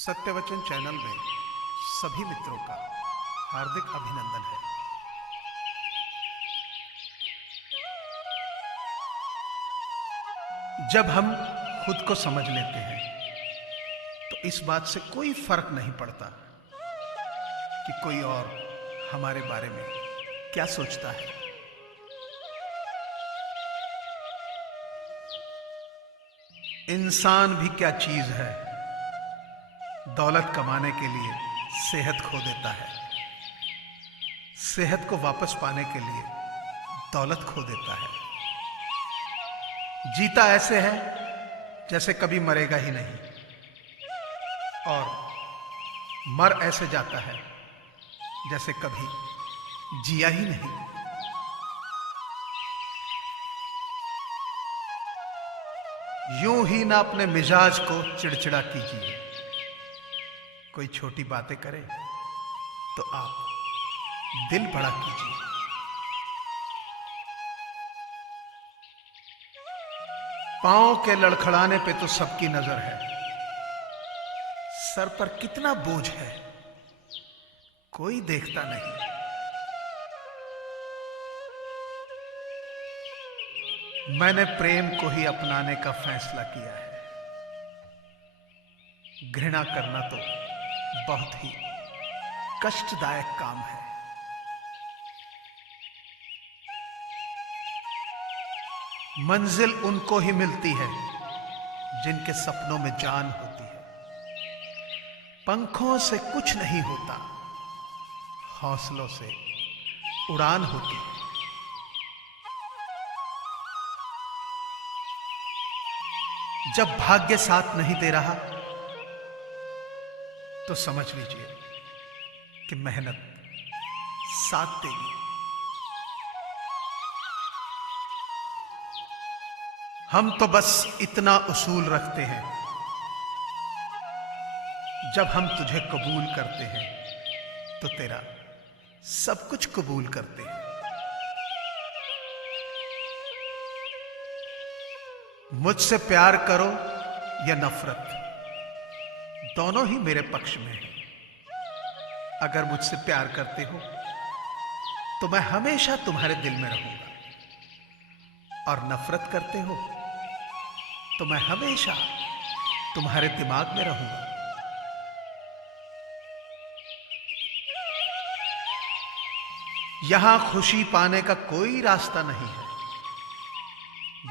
सत्यवचन channel में सभी मित्रों का हार्दिक अभिनंदन है। जब हम खुद को समझ लेते हैं तो इस बात से कोई फर्क नहीं पड़ता कि कोई और हमारे बारे में क्या सोचता है। इंसान भी क्या चीज है, दौलत कमाने के लिए सेहत खो देता है, सेहत को वापस पाने के लिए दौलत खो देता है। जीता ऐसे है जैसे कभी मरेगा ही नहीं, और मर ऐसे जाता है जैसे कभी जिया ही नहीं। यूं ही ना अपने मिजाज को चिड़चिड़ा कीजिए। कोई छोटी बातें करे तो आप दिल बड़ा कीजिए। पांव के लड़खड़ाने पे तो सबकी नजर है, सर पर कितना बोझ है कोई देखता नहीं। मैंने प्रेम को ही अपनाने का फैसला किया है। घृणा करना तो बहुत ही कष्टदायक काम है। मंजिल उनको ही मिलती है जिनके सपनों में जान होती है। पंखों से कुछ नहीं होता, हौसलों से उड़ान होती है। जब भाग्य साथ नहीं दे रहा तो समझ लीजिए कि मेहनत साथ देगी। हम तो बस इतना उसूल रखते हैं, जब हम तुझे कबूल करते हैं तो तेरा सब कुछ कबूल करते हैं। मुझसे प्यार करो या नफरत, दोनों ही मेरे पक्ष में है। अगर मुझसे प्यार करते हो तो मैं हमेशा तुम्हारे दिल में रहूंगा, और नफरत करते हो तो मैं हमेशा तुम्हारे दिमाग में रहूंगा। यहां खुशी पाने का कोई रास्ता नहीं है,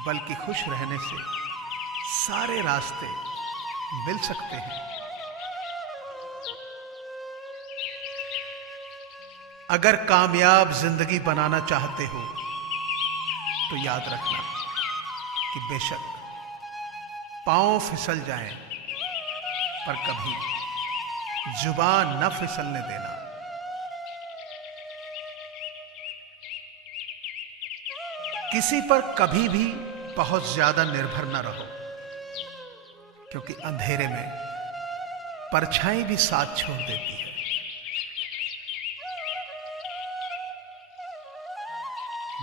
बल्कि खुश रहने से सारे रास्ते मिल सकते हैं। अगर कामयाब जिंदगी बनाना चाहते हो तो याद रखना कि बेशक पांव फिसल जाएं, पर कभी जुबान न फिसलने देना। किसी पर कभी भी बहुत ज्यादा निर्भर न रहो, क्योंकि अंधेरे में परछाई भी साथ छोड़ देती है।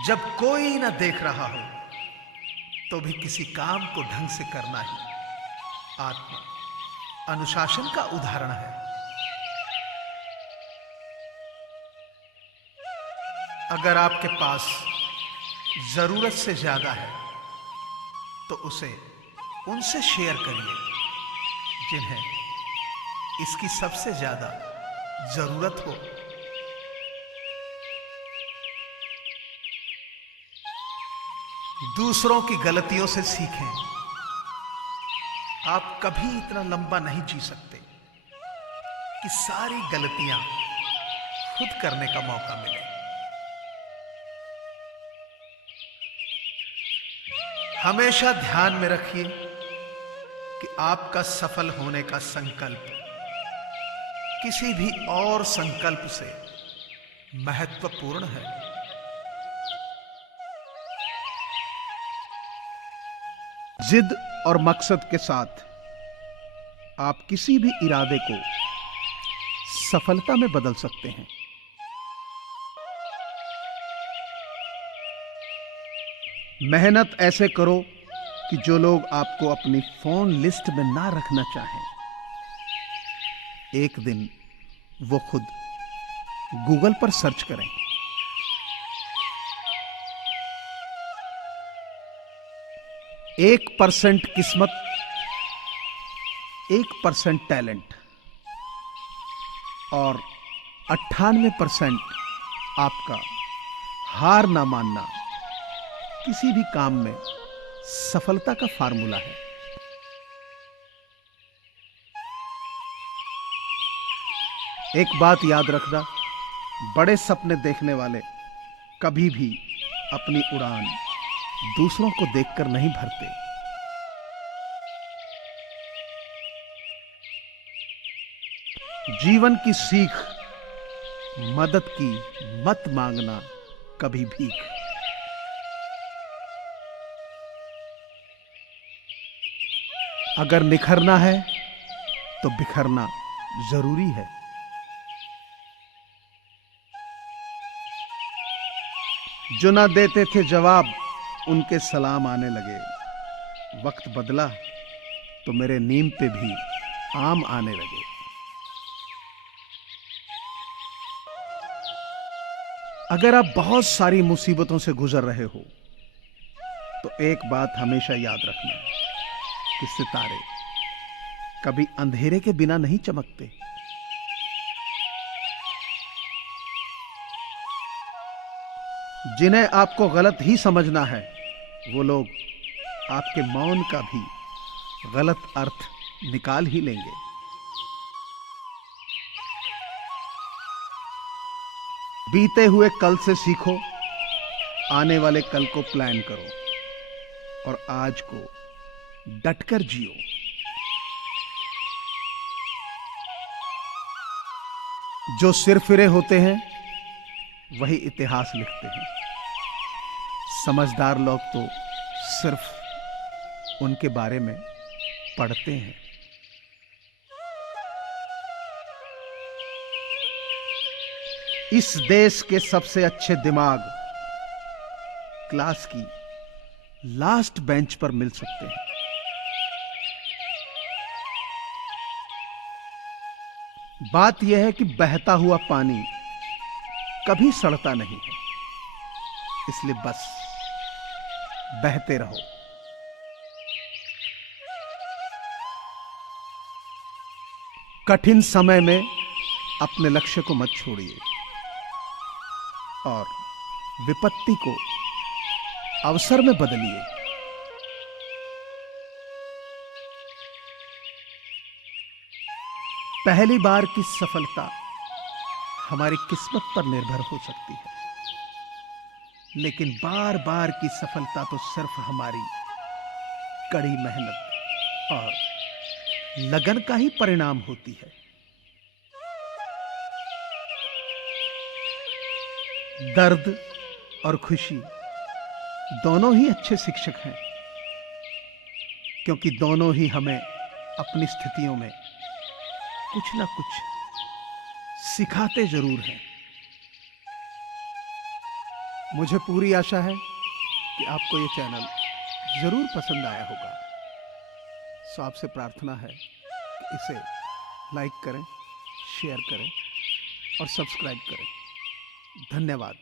जब कोई न देख रहा हो तो भी किसी काम को ढंग से करना ही आत्म अनुशासन का उदाहरण है। अगर आपके पास जरूरत से ज्यादा है तो उसे उनसे शेयर करिए जिन्हें इसकी सबसे ज्यादा जरूरत हो। दूसरों की गलतियों से सीखें। आप कभी इतना लंबा नहीं जी सकते कि सारी गलतियां खुद करने का मौका मिले। हमेशा ध्यान में रखिए कि आपका सफल होने का संकल्प किसी भी और संकल्प से महत्वपूर्ण है। जिद और मकसद के साथ आप किसी भी इरादे को सफलता में बदल सकते हैं। मेहनत ऐसे करो कि जो लोग आपको अपनी फोन लिस्ट में ना रखना चाहें एक दिन वो खुद गूगल पर सर्च करें। 1% किस्मत, 1% टैलेंट और 98% आपका हार ना मानना किसी भी काम में सफलता का फार्मूला है। एक बात याद रखना, बड़े सपने देखने वाले कभी भी अपनी उड़ान दूसरों को देखकर नहीं भरते। जीवन की सीख, मदद की मत मांगना कभी भीख। अगर निखरना है तो बिखरना जरूरी है। जो ना देते थे जवाब, उनके सलाम आने लगे। वक्त बदला तो मेरे नीम पे भी आम आने लगे। अगर आप बहुत सारी मुसीबतों से गुजर रहे हो तो एक बात हमेशा याद रखना कि सितारे कभी अंधेरे के बिना नहीं चमकते। जिन्हें आपको गलत ही समझना है, वो लोग आपके मौन का भी गलत अर्थ निकाल ही लेंगे। बीते हुए कल से सीखो, आने वाले कल को प्लान करो और आज को डटकर जियो। जो सिर फिरे होते हैं वही इतिहास लिखते हैं। समझदार लोग तो सिर्फ उनके बारे में पढ़ते हैं। इस देश के सबसे अच्छे दिमाग क्लास की लास्ट बेंच पर मिल सकते हैं। बात यह है कि बहता हुआ पानी कभी सड़ता नहीं है, इसलिए बस बहते रहो। कठिन समय में अपने लक्ष्य को मत छोड़िए और विपत्ति को अवसर में बदलिए। पहली बार की सफलता हमारी किस्मत पर निर्भर हो सकती है, लेकिन बार बार की सफलता तो सिर्फ हमारी कड़ी मेहनत और लगन का ही परिणाम होती है। दर्द और खुशी दोनों ही अच्छे शिक्षक हैं, क्योंकि दोनों ही हमें अपनी स्थितियों में कुछ ना कुछ सिखाते जरूर हैं। मुझे पूरी आशा है कि आपको ये चैनल जरूर पसंद आया होगा। सो आपसे प्रार्थना है कि इसे लाइक करें, शेयर करें और सब्सक्राइब करें। धन्यवाद।